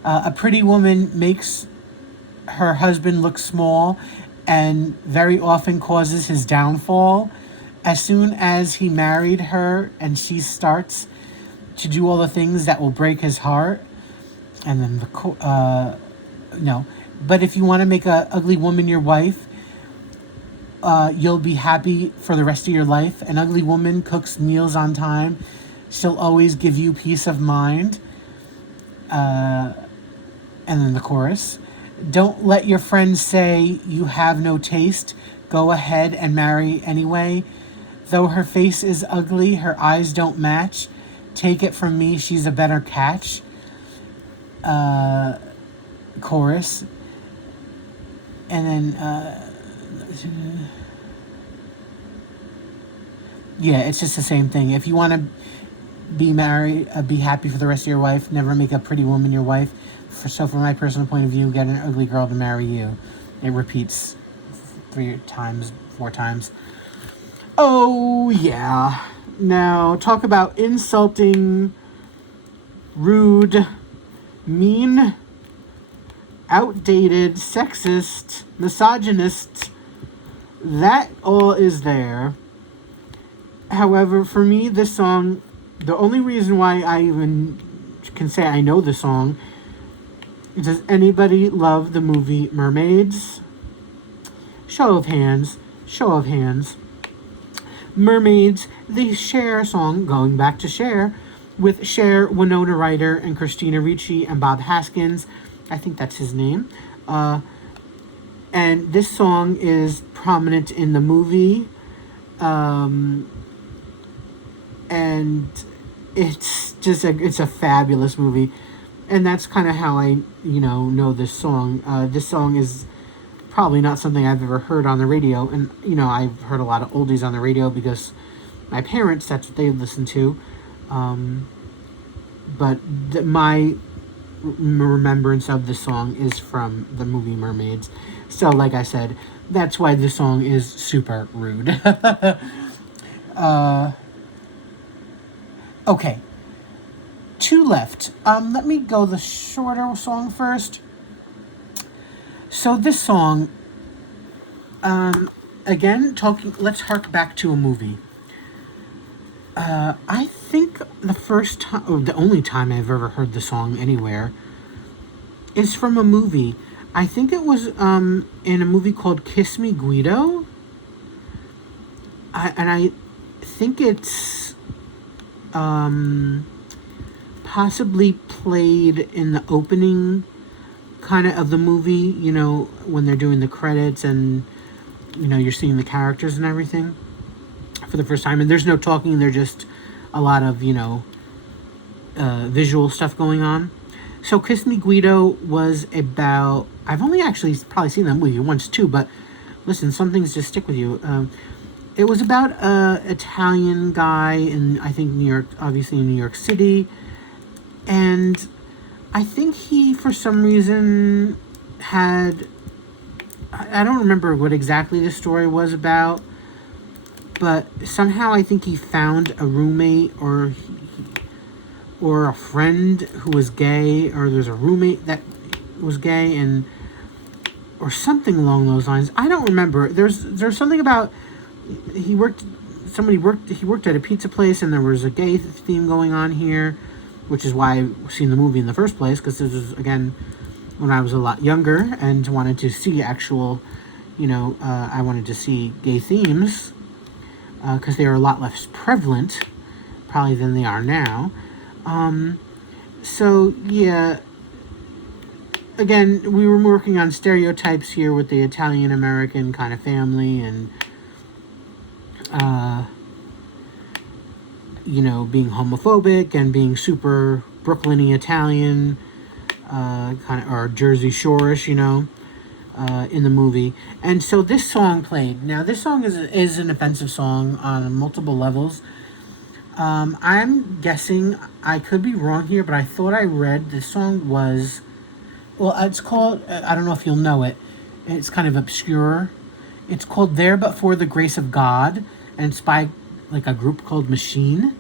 a pretty woman makes her husband look small and very often causes his downfall. As soon as he married her and she starts to do all the things that will break his heart, and then no. But if you want to make a ugly woman your wife, you'll be happy for the rest of your life. An ugly woman cooks meals on time. She'll always give you peace of mind. And then the chorus. Don't let your friends say you have no taste. Go ahead and marry anyway. Though her face is ugly, her eyes don't match. Take it from me, she's a better catch. Chorus. And then, it's just the same thing. If you want to be married, be happy for the rest of your life, never make a pretty woman your wife. From my personal point of view, get an ugly girl to marry you. It repeats 4 times. Oh, yeah. Now, talk about insulting, rude, mean, outdated, sexist, misogynist. That all is there. However, for me, this song, the only reason why I even can say I know the song, does anybody love the movie Mermaids? Show of hands. Mermaids, the Cher song, going back to Cher, with Cher, Winona Ryder, and Christina Ricci, and Bob Haskins. I think that's his name. And this song is prominent in the movie. And it's just it's a fabulous movie. And that's kind of how I, know this song. This song is probably not something I've ever heard on the radio. And, I've heard a lot of oldies on the radio because my parents, that's what they listen to. But my remembrance of this song is from the movie Mermaids. So, like I said, that's why this song is super rude. Okay. 2 left. Let me go the shorter song first. So this song, let's hark back to a movie. I think the first time, or the only time I've ever heard the song anywhere, is from a movie. I think it was in a movie called Kiss Me Guido. I think it's possibly played in the opening kind of the movie, you know, when they're doing the credits and, you know, you're seeing the characters and everything for the first time. And there's no talking, there's just a lot of, you know, visual stuff going on. So Kiss Me Guido was about, I've only actually probably seen that movie once too, but listen, some things just stick with you. It was about a Italian guy in, I think, New York, obviously in New York City. And I think he, for some reason, had, I don't remember what exactly the story was about, but somehow I think he found a roommate or a friend who was gay, or there's a roommate that was gay, and or something along those lines. I don't remember. There's something about he worked at a pizza place, and there was a gay theme going on here, which is why I've seen the movie in the first place, because this was, again, when I was a lot younger and wanted to see actual, you know, I wanted to see gay themes, because they are a lot less prevalent probably than they are now. So yeah, again, we were working on stereotypes here with the Italian American kind of family, and you know, being homophobic and being super Brooklyn-y Italian, kind of, or Jersey Shore-ish, you know, in the movie. And so this song played. Now, this song is an offensive song on multiple levels. I'm guessing, I could be wrong here, but I thought I read this song was, well, it's called, I don't know if you'll know it, it's kind of obscure. It's called There But For the Grace of God, and it's by like a group called Machine.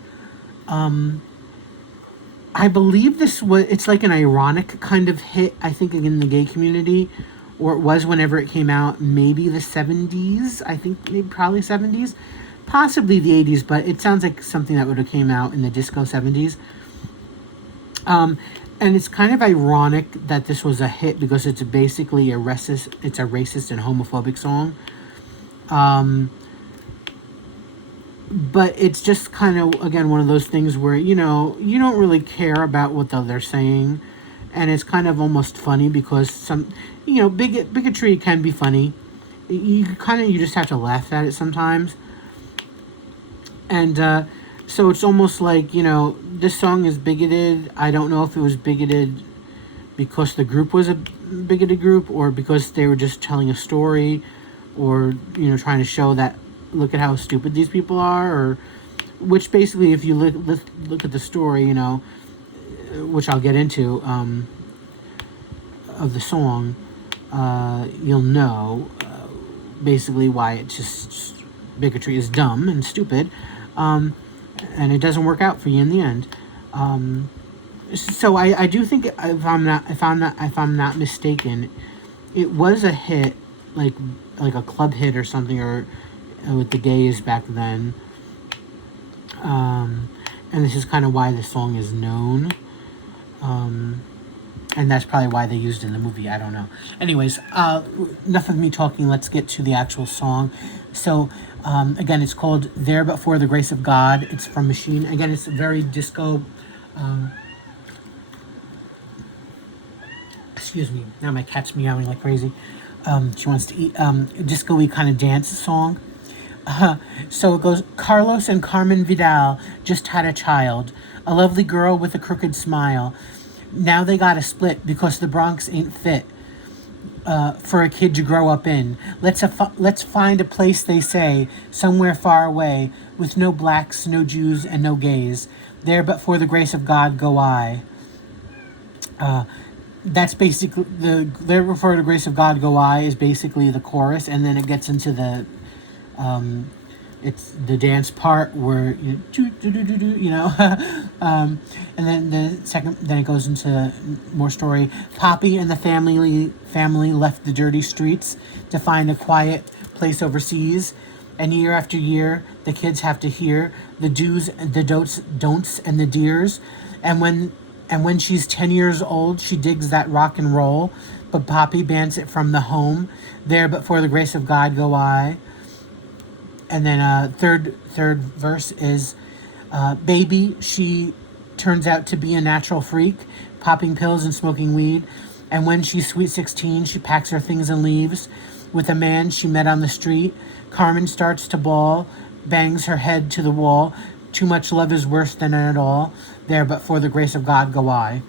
I believe it's like an ironic kind of hit, I think, in the gay community, or it was whenever it came out, maybe the 70s, I think, maybe probably 70s, possibly the 80s, but it sounds like something that would have came out in the disco 70s. And it's kind of ironic that this was a hit because it's basically a racist and homophobic song. But it's just kind of, again, one of those things where, you know, you don't really care about what they're saying. And it's kind of almost funny because some, you know, bigotry can be funny. You just have to laugh at it sometimes. And so it's almost like, you know, this song is bigoted. I don't know if it was bigoted because the group was a bigoted group, or because they were just telling a story, or, you know, trying to show that, look at how stupid these people are, or which basically, if you look at the story, you know, which I'll get into, of the song, you'll know basically why it's just bigotry is dumb and stupid, and it doesn't work out for you in the end. So I do think, if I'm not mistaken, it was a hit, like a club hit or something, or with the gays back then. And this is kind of why the song is known. And that's probably why they used it in the movie. I don't know. Anyways, enough of me talking. Let's get to the actual song. So, again, it's called There But For the Grace of God. It's from Machine. Again, it's very disco. Excuse me. Now my cat's meowing like crazy. She wants to eat. Disco-y kind of dance song. So it goes, Carlos and Carmen Vidal just had a child, a lovely girl with a crooked smile. Now they gotta split because the Bronx ain't fit for a kid to grow up in. Let's find a place, they say, somewhere far away, with no blacks, no Jews, and no gays. There but for the grace of God go I. That's basically, there but for the grace of God go I is basically the chorus, and then it gets into the it's the dance part where you know, and then then it goes into more story. Poppy and the family left the dirty streets to find a quiet place overseas, and year after year the kids have to hear the do's, the don'ts, and the dears, and And when she's 10 years old, she digs that rock and roll, but Poppy bans it from the home. There, but for the grace of God, go I. And then third verse is, baby, she turns out to be a natural freak, popping pills and smoking weed. And when she's sweet 16, she packs her things and leaves. With a man she met on the street, Carmen starts to bawl, bangs her head to the wall. Too much love is worse than it all. There, but for the grace of God, go I.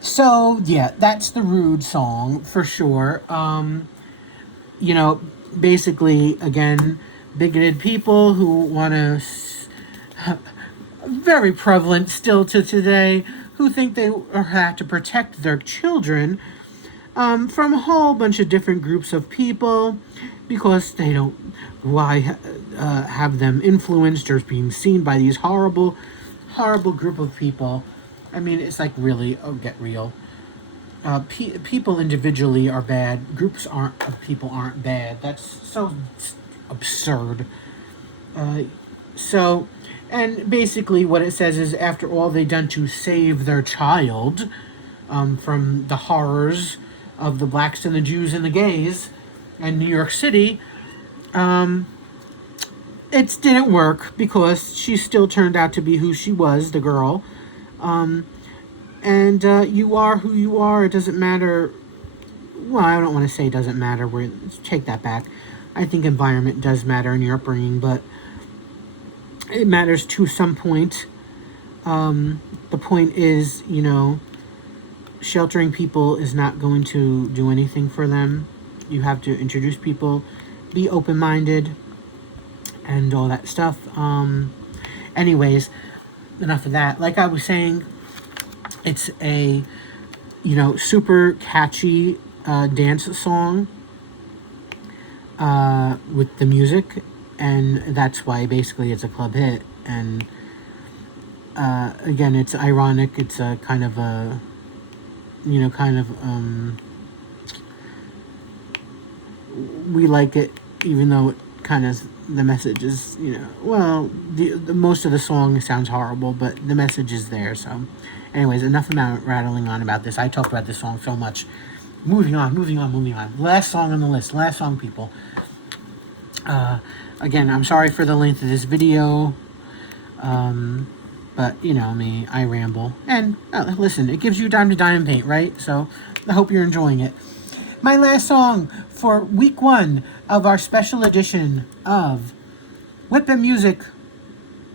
So, yeah, that's the Rude song, for sure. You know, basically, again, bigoted people who want to... very prevalent still to today, who think they have to protect their children from a whole bunch of different groups of people because they don't have them influenced or being seen by these horrible group of people. I mean, it's like, really, oh, get real. People individually are bad. Groups of people aren't bad. That's so absurd. And basically what it says is, after all they've done to save their child from the horrors of the blacks and the Jews and the gays in New York City, it didn't work because she still turned out to be who she was, the girl. And you are who you are. It doesn't matter. Well, I don't want to say it doesn't matter. Take that back. I think environment does matter in your upbringing, but it matters to some point. The point is, you know, sheltering people is not going to do anything for them. You have to introduce people, be open-minded, and all that stuff. Anyways, enough of that. Like I was saying, it's a, you know, super catchy dance song with the music, and that's why basically it's a club hit. And again, it's ironic. It's a kind of a, you know, we like it, even though it kind of, the message is, you know, well, the most of the song sounds horrible, but the message is there. So anyways, enough about rattling on about this. I talked about this song so much. Moving on. Last song on the list. Last song, people. Again, I'm sorry for the length of this video. But, you know me, I ramble. And, listen, it gives you time to dye and paint, right? So, I hope you're enjoying it. My last song for week 1 of our special edition of WIP and Music,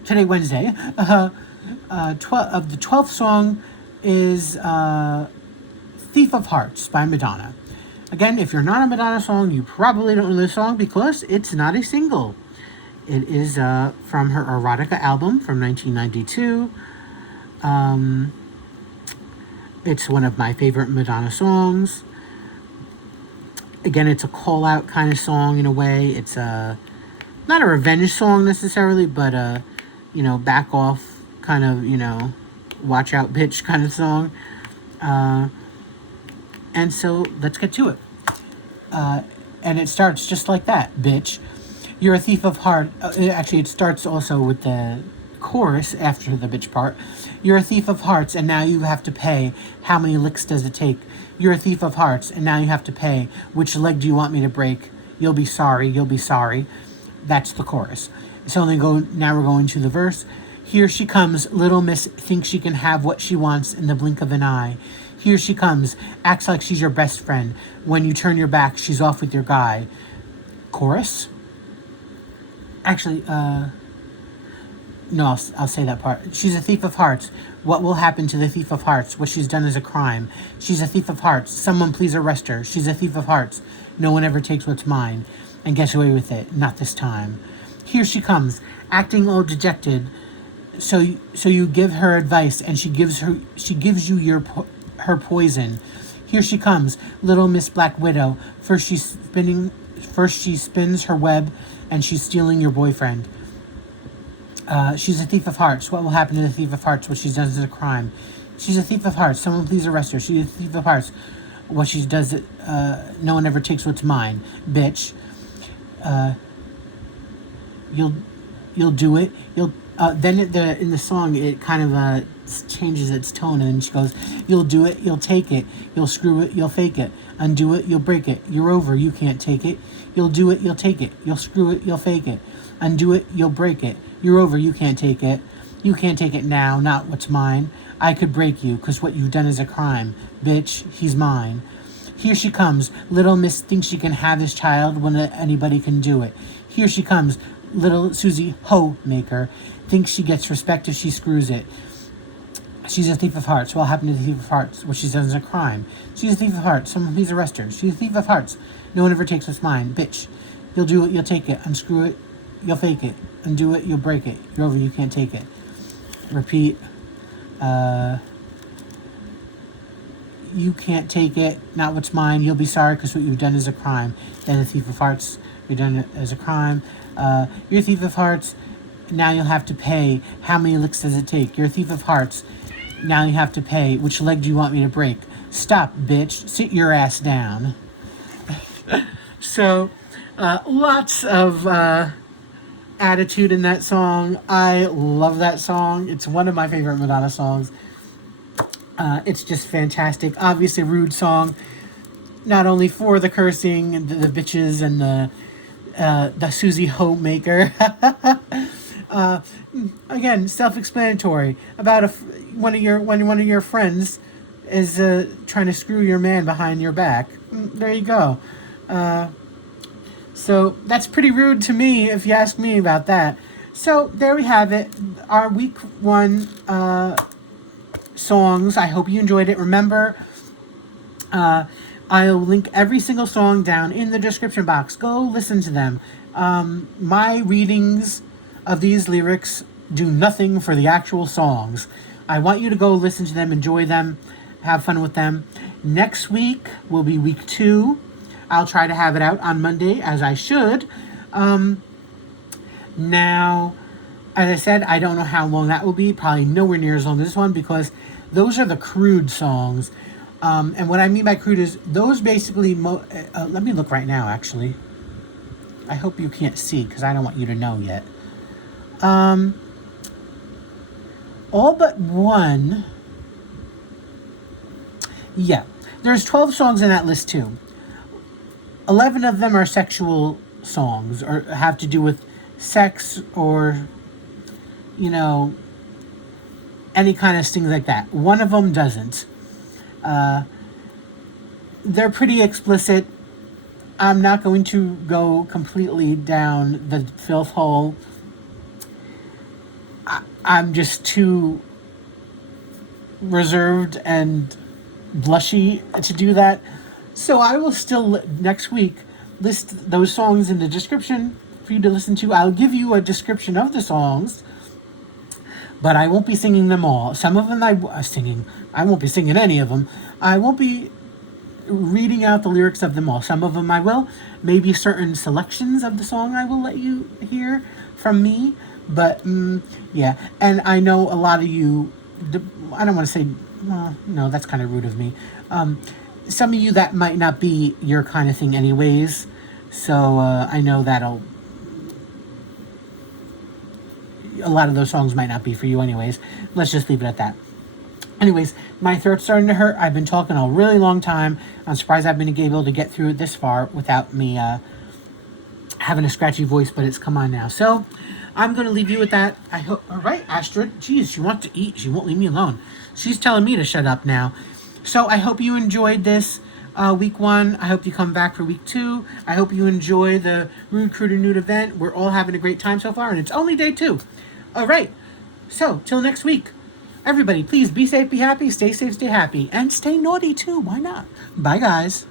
today, Wednesday, of the 12th song is Thief of Hearts by Madonna. Again, if you're not a Madonna song, you probably don't know this song because it's not a single. It is from her Erotica album from 1992. It's one of my favorite Madonna songs. Again, it's a call-out kind of song in a way. It's not a revenge song necessarily, but you know, back off kind of, you know, watch out bitch kind of song. And so let's get to it. And it starts just like that, bitch. You're a thief of heart. Actually, it starts also with the chorus after the bitch part. You're a thief of hearts, and now you have to pay. How many licks does it take? You're a thief of hearts, and now you have to pay. Which leg do you want me to break? You'll be sorry, you'll be sorry. That's the chorus. So now we're going to the verse. Here she comes, little miss thinks she can have what she wants in the blink of an eye. Here she comes, acts like she's your best friend. When you turn your back, she's off with your guy. Chorus? Actually, no, I'll say that part. She's a thief of hearts. What will happen to the thief of hearts? What she's done is a crime. She's a thief of hearts. Someone please arrest her. She's a thief of hearts. No one ever takes what's mine and gets away with it. Not this time. Here she comes, acting all dejected. So you give her advice, and she gives you her poison. Here she comes, little Miss Black Widow. First she spins her web, and she's stealing your boyfriend. She's a thief of hearts. What will happen to the thief of hearts? What she does is a crime. She's a thief of hearts. Someone please arrest her. She's a thief of hearts. What she does, no one ever takes what's mine. Bitch. You'll do it. Then in the song, it kind of changes its tone, and then she goes, "You'll do it, you'll take it. You'll screw it, you'll fake it. Undo it, you'll break it. You're over, you can't take it. You'll do it, you'll take it. You'll screw it, you'll fake it. Undo it, you'll break it. You're over, you can't take it. You can't take it now, not what's mine. I could break you, 'cause what you've done is a crime. Bitch, he's mine. Here she comes. Little Miss thinks she can have this child when anybody can do it. Here she comes. Little Susie Maker thinks she gets respect if she screws it. She's a thief of hearts. What happened to the thief of hearts? What she does is a crime. She's a thief of hearts. Someone please arrest her. She's a thief of hearts. No one ever takes what's mine. Bitch. You'll do it, you'll take it. Unscrew it, you'll fake it. Undo it, you'll break it. You're over, you can't take it. Repeat. You can't take it, not what's mine. You'll be sorry because what you've done is a crime. Then a thief of hearts, you've done it as a crime. You're a thief of hearts. Now you'll have to pay. How many licks does it take? You're a thief of hearts. Now you have to pay. Which leg do you want me to break? Stop, bitch. Sit your ass down. So, lots of attitude in that song. I love that song. It's one of my favorite Madonna songs. It's just fantastic. Obviously, rude song. Not only for the cursing and the bitches and the Susie Homemaker. Again, self-explanatory. About one of your friends is trying to screw your man behind your back. There you go. So that's pretty rude to me, if you ask me about that. So there we have it. Our week 1 songs. I hope you enjoyed it. Remember, I'll link every single song down in the description box. Go listen to them. My readings of these lyrics do nothing for the actual songs. I want you to go listen to them, enjoy them, have fun with them. Next week will be week 2. I'll try to have it out on Monday, as I should. Now, as I said, I don't know how long that will be. Probably nowhere near as long as this one, because those are the crude songs. And what I mean by crude is those basically... let me look right now, actually. I hope you can't see, because I don't want you to know yet. All but one... Yeah. There's 12 songs in that list, too. 11 of them are sexual songs, or have to do with sex, or, you know, any kind of things like that. One of them doesn't. They're pretty explicit. I'm not going to go completely down the filth hole. I'm just too reserved and blushy to do that. So I will still, next week, list those songs in the description for you to listen to. I'll give you a description of the songs, but I won't be singing them all. Some of them I won't be singing any of them. I won't be reading out the lyrics of them all. Some of them I will. Maybe certain selections of the song I will let you hear from me. But, yeah. And I know a lot of you, I don't want to say, well, no, that's kind of rude of me. Some of you, that might not be your kind of thing anyways. So, I know a lot of those songs might not be for you anyways. Let's just leave it at that. Anyways, my throat's starting to hurt. I've been talking a really long time. I'm surprised I've been able to get through it this far without me having a scratchy voice, but it's come on now. So, I'm going to leave you with that. I hope. All right, Astrid. Jeez, she wants to eat. She won't leave me alone. She's telling me to shut up now. So, I hope you enjoyed this week 1. I hope you come back for week 2. I hope you enjoy the RudeCrudeNude event. We're all having a great time so far, and it's only day 2. All right. So, till next week. Everybody, please be safe, be happy, stay safe, stay happy, and stay naughty too. Why not? Bye, guys.